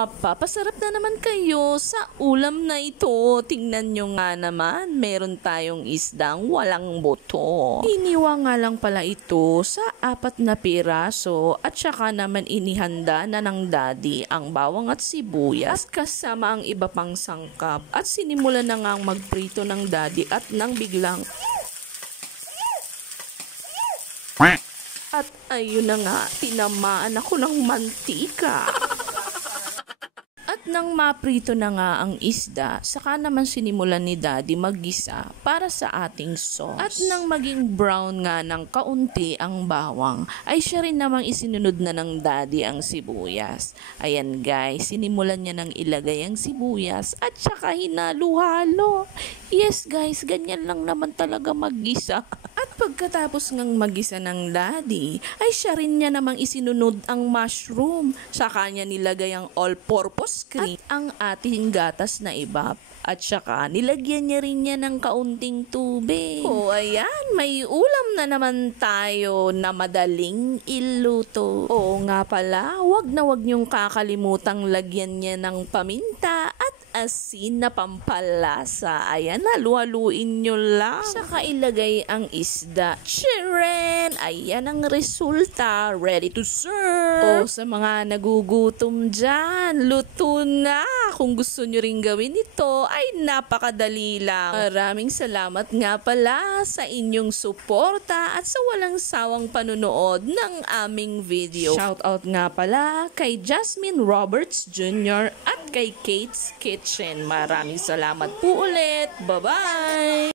mapapasarap na naman kayo sa ulam na ito. Tingnan nyo nga naman, meron tayong isdang walang buto. Iniwa nga lang pala ito sa 4 na piraso at saka naman inihanda na ng daddy ang bawang at sibuyas at kasama ang iba pang sangkap. At sinimula na nga magprito ng daddy at nang biglang at ayun na nga, tinamaan ako ng mantika. At nang maprito na nga ang isda, saka naman sinimulan ni daddy maggisa para sa ating sauce. At nang maging brown nga ng kaunti ang bawang, ay siya rin namang isinunod na ng daddy ang sibuyas. Ayan guys, sinimulan niya nang ilagay ang sibuyas at saka hinalo-halo. Yes guys, ganyan lang naman talaga maggisa. At pagkatapos ngang magisa ng daddy, ay siya rin niya namang isinunod ang mushroom. Sa kanya nilagay ang all-purpose cream at ang ating gatas na ibap. At saka nilagyan niya rin niya ng kaunting tubig. O ayan, may ulam na naman tayo na madaling iluto. Oo nga pala, wag niyong kakalimutang lagyan niya ng paminta at asin na pampalasa. Ayan, halu-haluin nyo lang. Saka ilagay ang isda. Chiren! Ayan ang resulta. Ready to serve. O sa mga nagugutom dyan, luto na. Kung gusto nyo rin gawin ito, ay napakadali lang. Maraming salamat nga pala sa inyong suporta at sa walang sawang panunood ng aming video. Shoutout nga pala kay Jasmine Roberts Jr. at kay Kate's Kitchen. Maraming salamat po ulit. Bye-bye!